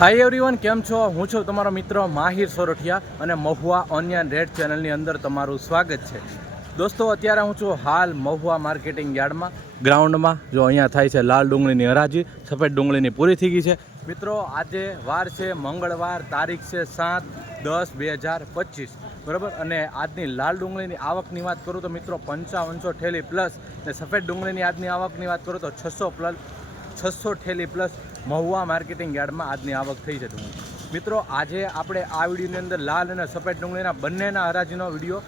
Hi everyone કેમ છો? હું છું તમારો મિત્ર માહિર સોરઠિયા અને મહુવા ઓનિયન રેડ ચેનલની અંદર તમારું સ્વાગત છે. દોસ્તો, અત્યારે હું છું હાલ મહુવા માર્કેટિંગ યાર્ડમાં. ગ્રાઉન્ડમાં જો અહીંયા થાય છે લાલ ડુંગળીની હરાજી, સફેદ ડુંગળીની પૂરી થઈ ગઈ છે. મિત્રો, આજે વાર છે, મંગળવાર, તારીખ છે સાત દસ બે હજાર પચીસ. બરાબર? અને આજની લાલ ડુંગળીની આવકની વાત કરું તો મિત્રો, પંચાવનસો ઠેલી પ્લસ અને સફેદ ડુંગળીની આજની આવકની વાત કરું તો છસો પ્લસ, છસો ઠેલી પ્લસ મહુવા માર્કેટિંગ યાર્ડમાં આજની આવક થઈ છે ડુંગળી મિત્રો, આજે આપણે આ વિડીયોની અંદર લાલ અને સફેદ ડુંગળીના બંનેના હરાજીનો વીડિયો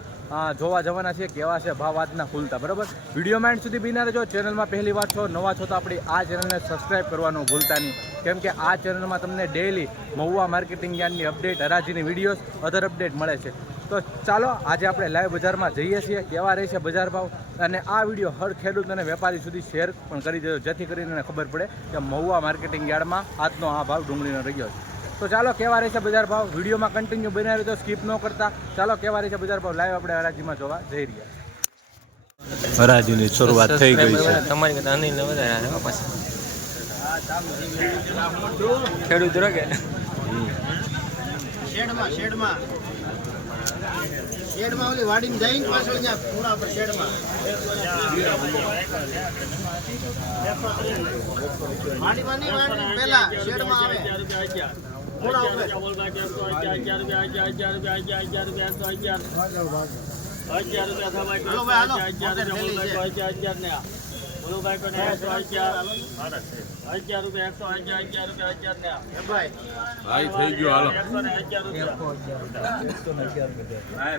જોવા જવાના છે કેવા છે ભાવ આજના ખુલતા, બરાબર? વિડીયોમાં એન્ડ સુધી બીના રહેજો ચેનલમાં પહેલી વાર છો, નવા છો, તો આપણી આ ચેનલને સબસ્ક્રાઈબ કરવાનું ભૂલતા નહીં. કેમ કે આ ચેનલમાં તમને ડેઈલી મહુવા માર્કેટિંગ યાર્ડની અપડેટ, હરાજીની વિડીયોઝ, અધર અપડેટ મળે છે. તો ચાલો આજે આપણે લાઈવ બજારમાં જઈએ છીએ કેવા રહેશે બજાર ભાવ? અને આ વીડિયો હર ખેડૂત અને વેપારી સુધી શેર પણ કરી દેજો જેથી કરીને ખબર પડે કે મહુવા માર્કેટિંગ યાર્ડમાં આજનો આ ભાવ ડુંગળીનો રહ્યો છે. તો ચાલો કેવા રહેશે બજાર ભાવ? વિડીયોમાં કન્ટિન્યુ બન્યા તો સ્કીપ ન કરતા. ચાલો કેવા રહેશે બજાર ભાવ? લાઈવ આપણે હરાજીમાં જોવા જઈ રહ્યા હરાજીની શરૂઆત થઈ ગઈ છે. તમારી કરતા અનિલ ને વધારે આવે પાછા. ખેડૂત રોકે શેડમાં શેડમાં. શેડમાં ઓલી વાડીમાં જઈને પાછળ ત્યાં પૂરા પર શેડમાં. વાડીમાં નહીં વાડી પહેલા શેડમાં આવે. પૂરા ઉપર.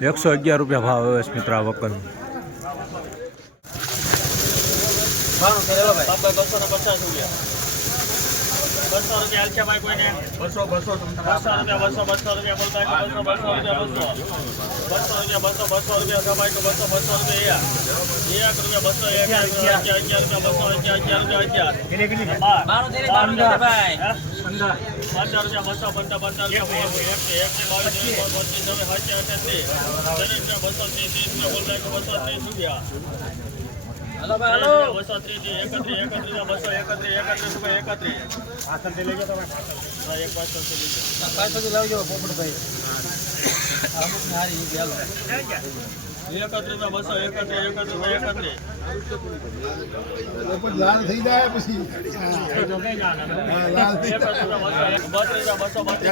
એકસો અગિયાર રૂપિયા ભાવ આવે છે મિત્રો આ વકલ બસો રૂપિયા છે ભાઈ કોઈને? બસો બસો બસો રૂપિયા બસો બસો રૂપિયા બોલતા બસો બસો રૂપિયા બસો. બસો રૂપિયા બસો બસો રૂપિયા સમાય તો બસો બસો રૂપિયા એક રૂપિયા બસો એક રૂપિયા અગિયાર. રૂપિયા બસો અગિયાર અગિયાર રૂપિયા અગિયાર. પંદર. રૂપિયા બસો પંદર પંદર રૂપિયા અઠ્યાસી ત્રીસ રૂપિયા બસો ત્રીસ. રૂપિયા બોલતા બસો ત્રીસ રૂપિયા. લાલ થઈ જાય પછી. બસો બસો બસો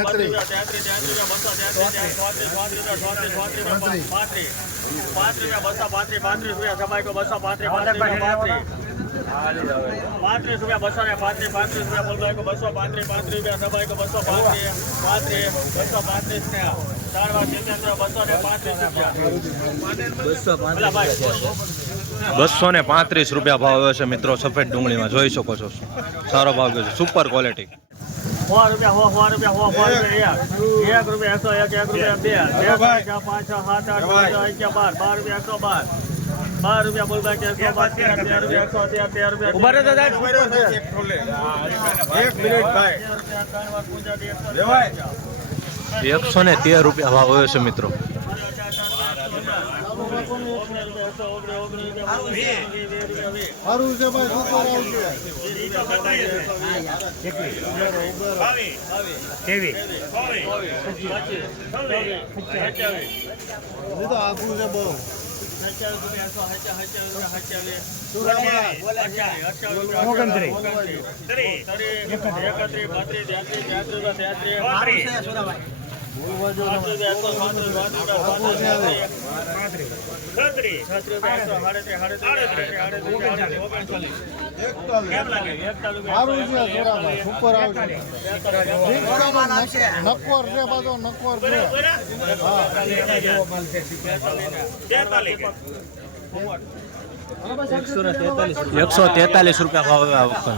પાંત્રીસ બસો પાંત્રીસ પાંત્રીસ રૂપિયા સમાય કો બસો પાંત્રીસ રૂપિયા બસો ને પાંત્રીસ રૂપિયા કો બસો પાંત્રીસ પાંત્રીસ રૂપિયા સમાય બસો પાંત્રીસ પાંત્રીસ બસો પાંત્રીસ ચાર વાર બસો ને રૂપિયા બસો ને પાંત્રીસ રૂપિયા ભાવ છે મિત્રો, સફેદ ડુંગળીમાં. જોઈ શકો છો. સારો ભાવ ગયો છે. સુપર ક્વોલિટી સો રૂપિયા સો સો રૂપિયા સો સો રૂપિયા એક. એક રૂપિયા એકસો એક એક રૂપિયા બે. બે પાંચ છ પાંચ છ સાત આઠ અગિયાર બાર. બાર રૂપિયા એકસો બાર. બાર રૂપિયા બોલ બાકી એકસો બાર તેર રૂપિયા એકસો તેર તેર રૂપિયા. ઊભા રહેતા એક મિનિટ ભાઈ. એકસો ને તેર રૂપિયા ભાવ હોય છે મિત્રો. સારું છે ભાઈ શું કરાવું તો આખું છે બહુ. સારું છે થોડા સુપર આવશે નકવર છે બાજુ નકવર એકસો તેતાલીસ રૂપિયા ભાવ આ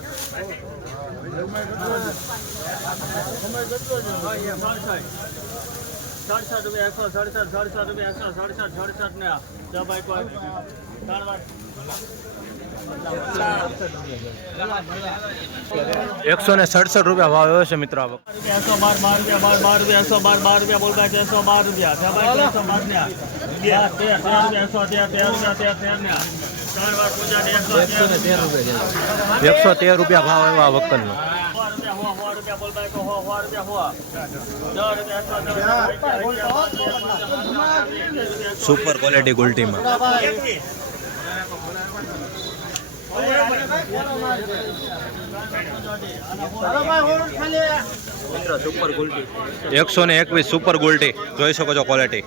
એકસો એકસો ને એકસો સડસઠ રૂપિયા ભાવ એવો છે મિત્રો એકસો બાર બાર રૂપિયા બાર બાર રૂપિયા એકસો બાર બાર રૂપિયા બોલ ભાઈ એકસો બાર રૂપિયા એકસો બાર રૂપિયા તેર તેર રૂપિયા એકસો તેર તેર રૂપિયા તેર તેર ને ને એકસો તેર રૂપિયા ભાવ એવા વક્કલ દસ સુપર ક્વોલિટી ગુલટીમાં ચાલો ભાઈ હોલ્ડ ખાલી મિત્રો સુપર ગુલટી એકસો ને એકવીસ સુપર ગુલટી જોઈ શકો છો ક્વોલિટી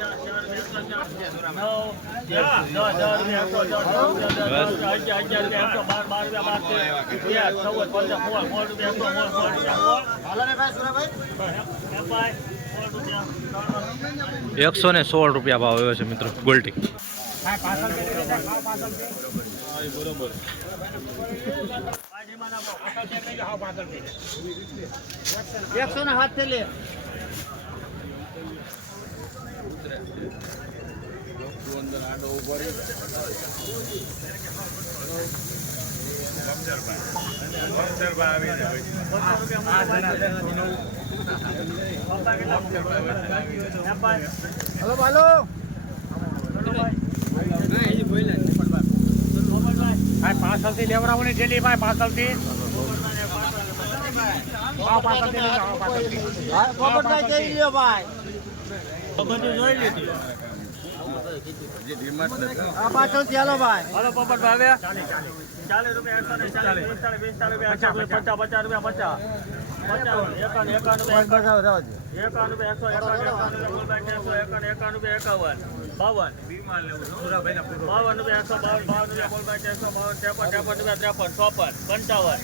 એકસો ને સોળ રૂપિયા ભાવ આવ્યો છે મિત્રો ગુલટી એકસો ને હાથથી લે. હલો હાલો ભાઈ. પાર્સલથી લેવડાવવાની ડેલી ભાઈ. પાર્સલથી પોપટભાઈ જઈ લ્યો ભાઈ. જોઈ લીધી. આ પાછળ ચાલો ભાઈ. હાલો પોપટ ભાવે. ચાલીસ રૂપિયા એકસો ને ચાલીસ પિસ્તાલીસ પિસ્તાલીસ રૂપિયા પચાસ પચાસ. રૂપિયા પચાસ. એકાવન એકાવન રૂપિયા એકસો એકાવન એકાવન રૂપિયા એકાવન એકાવન બાવન. બાવન રૂપિયા એકસો બાવન બાવન રૂપિયા બોલબાઈ એકસો બાવન ત્રેપન ત્રેપન રૂપિયા ત્રેપન ચોપન પંચાવન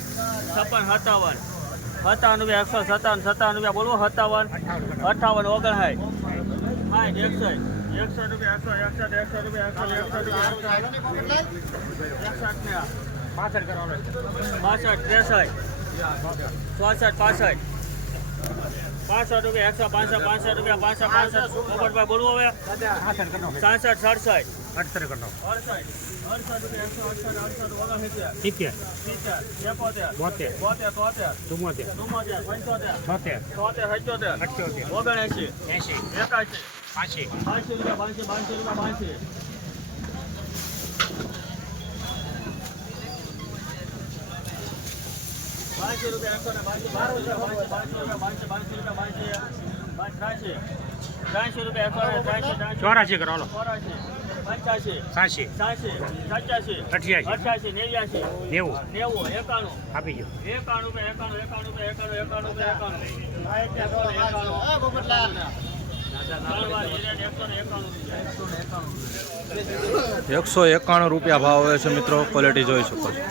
છપ્પન સત્તાવન. સત્તાવન રૂપિયા એકસો સત્તાવન સત્તાવન રૂપિયા બોલવો સત્તાવન. અઠાવન ઓગણસાઠ. સાઠ એકસો એકસો રૂપિયા એકસો એકસઠ એકસો રૂપિયા એકસો એકસો રૂપિયા એકસઠ ને પાછળ કરવાનો બાસઠ ત્રેસઠ ચોસઠ પાસઠ પાસઠ રૂપિયા એકસો પાસઠ પાસઠ રૂપિયા પાસઠ પાસઠ પોપટભાઈ બોલવું હવે પાછળ કરવાનો સાસઠ સડસઠ અડતર કરવાનો અડસઠ અડસઠ રૂપિયા એકસો અડસઠ અડસઠ ઓગણસિત્તેર સિત્તેર સિત્તેર એકોતેર બોતેર બોતેર તોતેર ચુમ્મોતેર ચુમ્મોતેર પંચોતેર છોતેર તોતેર સત્યોતેર અઠ્યોતેર ઓગણએંશી એંશી એકાશી બાંશી રૂપિયા બાંશી બાંશી રૂપિયા બાંશી પાંચસો રૂપિયા એકસો ને બાંશી બાર રૂપિયા બાંશી રૂપિયા બાંશી બાંશી રૂપિયા બાંશી બાંશી ત્રાસી ત્રાસી રૂપિયા એકસો ને ત્રાસી કરવાનો ચોરાશી પંચ્યાસી સાસી. સાસી સત્યાસી અઠ્યાસી. અઠ્યાસી નેવ્યાસી નેવું નેવું એકાણું આપી ગયો એકાણું રૂપિયા એકાણું એકાણું રૂપિયા એકાણું. એકાણું રૂપિયા એકાણું એકસો એકાણું રૂપિયા ભાવ આવે છે મિત્રો. ક્વોલિટી જોઈ શકો છો.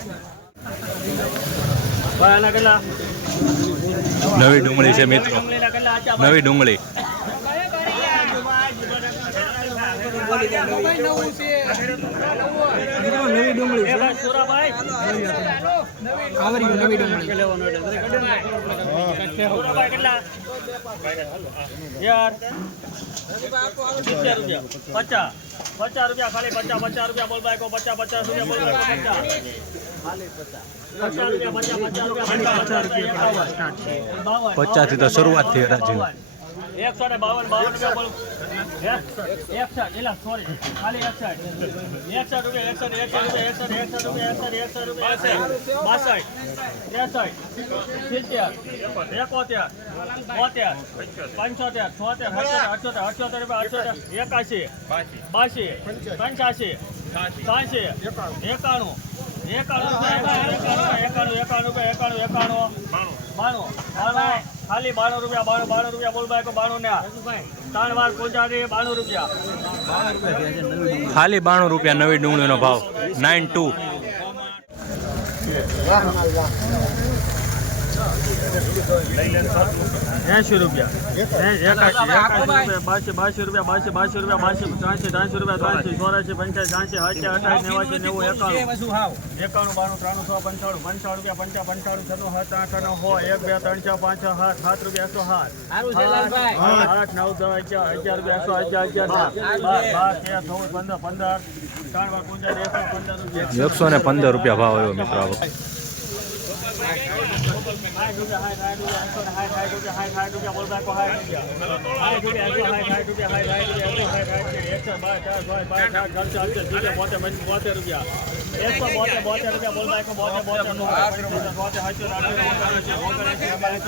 નવી ડુંગળી છે મિત્રો. નવી કેટલા આચા ભાઈ? નવી ડુંગળી આવરી નવી યાર રૂપિયા પચાસ પચાસ રૂપિયા ખાલી પચાસ પચાસ રૂપિયા બોલ બાઈકો પચાસ પચાસ રૂપિયા બોલ બાઈકો પચાસ પચાસ એકાવન. તો શરૂઆત થઈ હરાજીની. એકસો ને બાવન બાવન રૂપિયા બોલ પંચોતેર છોતેર અઠ્યોતેર અઠ્યોતેર અઠ્યોતેર એકાશી બાસી પંચ્યાસી સાંસી એકાણું એકાણું એકાણું એકાણું એકાણું એકાણું એકાણું બાણું બાણું ખાલી બાણું રૂપિયા, બાણું બાણું રૂપિયા બોલ બાય બાણું ને ત્રણ વાર પહોંચાડી બાણું રૂપિયા. ખાલી બાણું રૂપિયા નવી ડુંગળીનો ભાવ. નાઇન ટુ એંશી રૂપિયા. બાસી બાસી રૂપિયા બાસી બાસી રૂપિયા બાસી ત્રાસી ત્રાસી રૂપિયા ત્રાસી ચોરાસી પંચાસી સાંસી સાતસી અઠાસી નેવાસી નેવું એકાણું. એકાણું બાણું ત્રાણું સો પંચાણું પંચાણું રૂપિયા પંચા પંચાણું છન્નું સાત આઠ નવ હો એક બે ત્રણ ચાર પાંચ સાત સાત રૂપિયા એકસો સાત. આઠ નવ દસ અગિયાર અગિયાર રૂપિયા એકસો અગિયાર અગિયાર બાર. બાર તેર ચૌદ પંદર પંદર ત્રણ વાર પંદર એકસો પંદર રૂપિયા. એકસો ને પંદર રૂપિયા ભાવ આવ્યો મિત્રો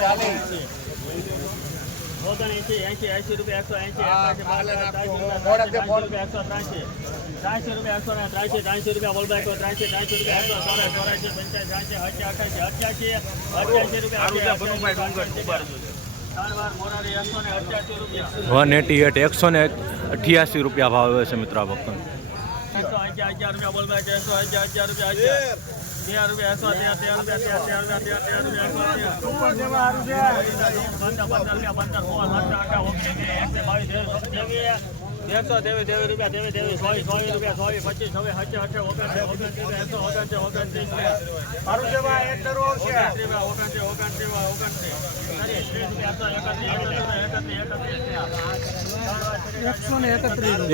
આ વખતે ઓગણએંસી એંસી એંસી રૂપિયા એકસો એંસી રૂપિયા એકસો ત્રાસી ત્રાસી રૂપિયા એકસો ને ત્રાસી ત્રાસી રૂપિયા બોલબા એકસો ત્રાસી ત્રાસી રૂપિયા એકસો ચોરાસી ચોરાસી પંચાસી સાસી અઠ્યાસી અઠ્યાસી અઠ્યાસી રૂપિયા ત્રણ વાર મોરારી એકસો ને અઠ્યાસી રૂપિયા. વન એટી એટ એકસો ને અઠ્યાસી રૂપિયા ભાવ આવ્યો છે મિત્રો આ વખતે. એકસો અગિયાર અગિયાર રૂપિયા બોલબા એકસો અગિયાર અગિયાર રૂપિયા અગિયાર. તેર રૂપિયા એકસો ત્યાં ત્યાં રૂપિયા ત્યાં ત્યાં રૂપિયા ત્યાં રૂપિયા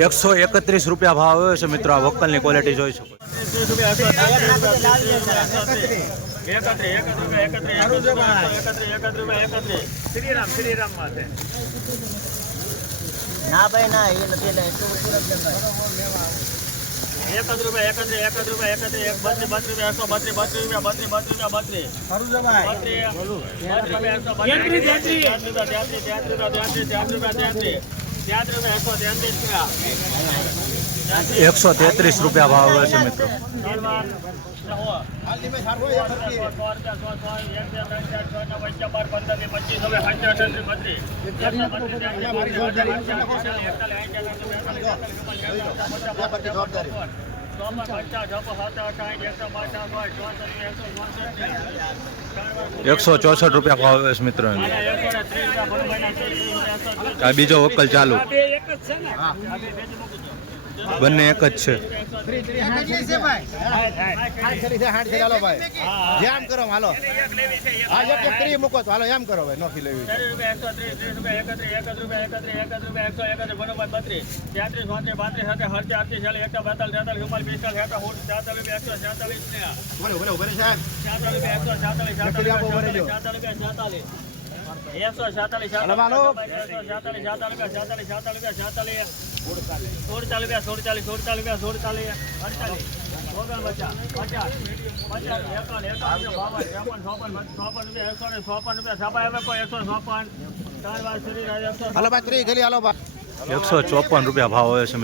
એકસો એકત્રીસ રૂપિયા ભાવ આવ્યો છે મિત્રો. આ વક્કલની ક્વોલિટી જોઈ શકો ત્રીસ રૂપિયા એકત્રીસ એકત્રીસ રૂપિયા એકત્રીસ એકત્રીસ રૂપિયા એકત્રીસ શ્રીરામ શ્રીરામ માટે ના ભાઈ ના એ નથી એટલે એટલું બધું નથી એકત્રીસ રૂપિયા એકત્રીસ એકત્રીસ રૂપિયા એકત્રીસ એક બત્રીસ બત્રીસ રૂપિયા એકસો બત્રીસ બત્રીસ રૂપિયા બત્રીસ બત્રીસ રૂપિયા બત્રીસ એકસો તેત્રીસ રૂપિયા ભાવ આવ્યો છે મિત્રો. એકસો ચોસઠ રૂપિયા ભાવ છે મિત્રો બીજો વકલ ચાલુ. બંને એક જ છે. હાલો ભાઈ જેમ કરો હાલો હા એક એક ત્રીસ મૂકો તો હાલો એમ કરો ભાઈ નોખી લેવી બોલો બોલો બોલે સાહેબ હાલો ભાઈ ત્રીસ ગલી હાલો ભાઈ એકસો ચોપન રૂપિયા એકસો ને પાંત્રીસ રૂપિયા પાંત્રીસ પાંત્રીસ ખાલી કીધું. હા, પાંત્રીસ મૂકો, હાલો, હાલો, પાંત્રીસ મૂકો, હાલો. એકસો. ચાલીસ રૂપિયા, એકસો ચાલીસ, ચાલીસ ત્રીસ, છે. એકતાલીસ, એકતાલીસ, એકસો ચોપન રૂપિયા, એકસો હોય છે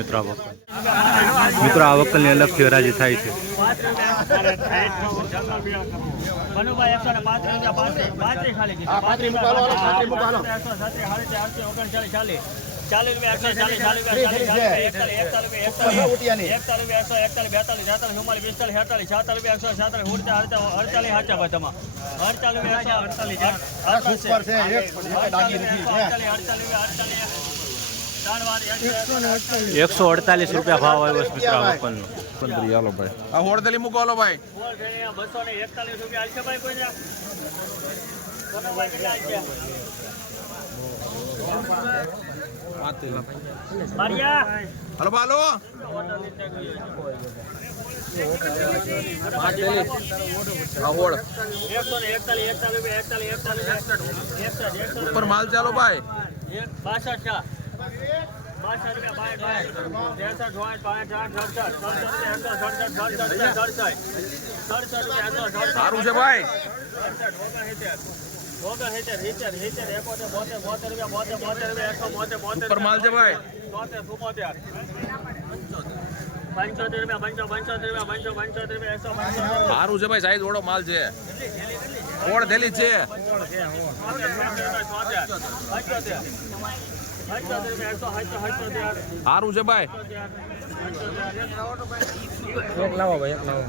તમા. રૂપિયા, એકસો અડતાલીસ, આ સુપર છે એક એક દાગી નથી છે અડતાલીસ, અડતાલીસ રૂપિયા, અડતાલીસ. ત્રણ વાર એકસો અડતાલીસ. રૂપિયા ભાવ આવ્યો છે મિત્રો આ વક્કલનો આ હોળદલી મૂકો હાલો ભાઈ. ભાઈ હાલો. હાલો ઉપર માલ ચાલો ભાઈ. એક બાસઠ છે ભાઈ. રૂપિયા માલ છે ભાઈ. સારું છે ભાઈ સડસઠ સડસઠ માલ છે. ઓળ થેલી સડસઠ સારું છે ભાઈ. એક લાવો ભાઈ એક લાવો.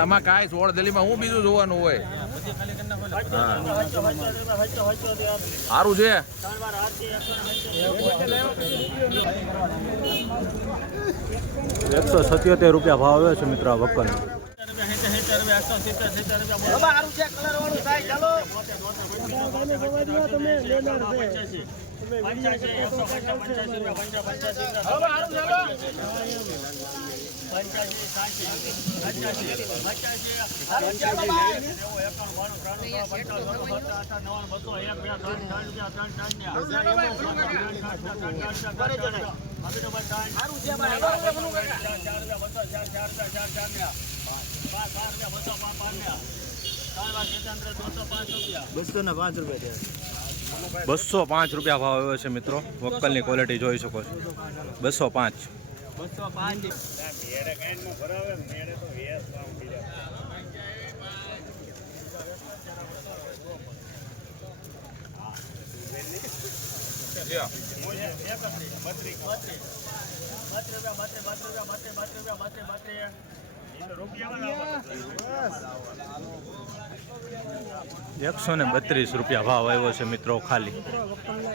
આમાં કાંઈ સોળ દિલ્હીમાં હું બીજું જોવાનું હોય? સારું છે. એકસો સત્યોતેર રૂપિયા ભાવ આવ્યો છે મિત્ર વકલ સિત્તેર રૂપિયા એકસો સિત્તેર સિત્તેર રૂપિયા સારું છે કલર વાળું થાય ચાલો પંચ્યાસી પંચ્યાસી એકસો પંચ્યાસી રૂપિયા પંચ્યાસી સાઠી પંચ્યાસી પંચ્યાસી ચાર ચાર ચાર ચાર બસો પાંચ રૂપિયા બસો પાંચ રૂપિયા ભાવ આવ્યો છે મિત્રો વક્કલની ક્વોલિટી જોઈ શકો છો બસો પાંચ બસો પાંચ રૂપિયા બત્રીસ એકસો ને બત્રીસ રૂપિયા ભાવ આવ્યો છે મિત્રો ખાલી.